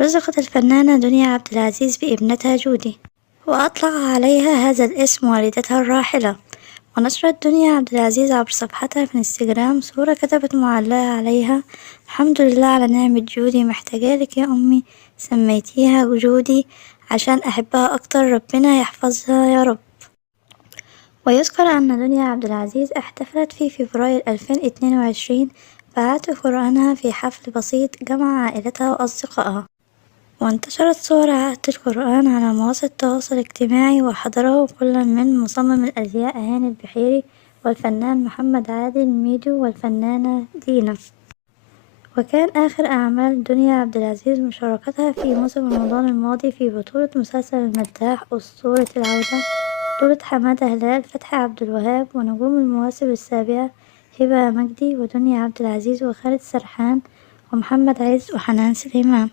رزقت الفنانة دنيا عبد العزيز بابنتها جودي، وأطلق عليها هذا الاسم والدتها الراحلة. ونشرت دنيا عبد العزيز عبر صفحتها في انستجرام صورة كتبت معلقة عليها: الحمد لله على نعمة جودي، محتاجالك يا أمي، سميتيها جودي عشان أحبها أكتر، ربنا يحفظها يا رب. ويذكر أن دنيا عبد العزيز احتفلت في فبراير 2022 بعهد قرآنها في حفل بسيط جمع عائلتها وأصدقائها. وانتشرت صور عهد القرآن على مواقع التواصل الاجتماعي، وحضره كل من مصمم الأزياء هاني البحيري، والفنان محمد عادل ميدو، والفنانة دينا. وكان آخر أعمال دنيا عبد العزيز مشاركتها في موسم رمضان الماضي في بطولة مسلسل المداح أسطورة العودة، بطولة حمادة هلال، فتحي عبد الوهاب، ونجوم المواسم السابقة هبة مجدي ودنيا عبد العزيز وخالد سرحان ومحمد عز وحنان سليمان.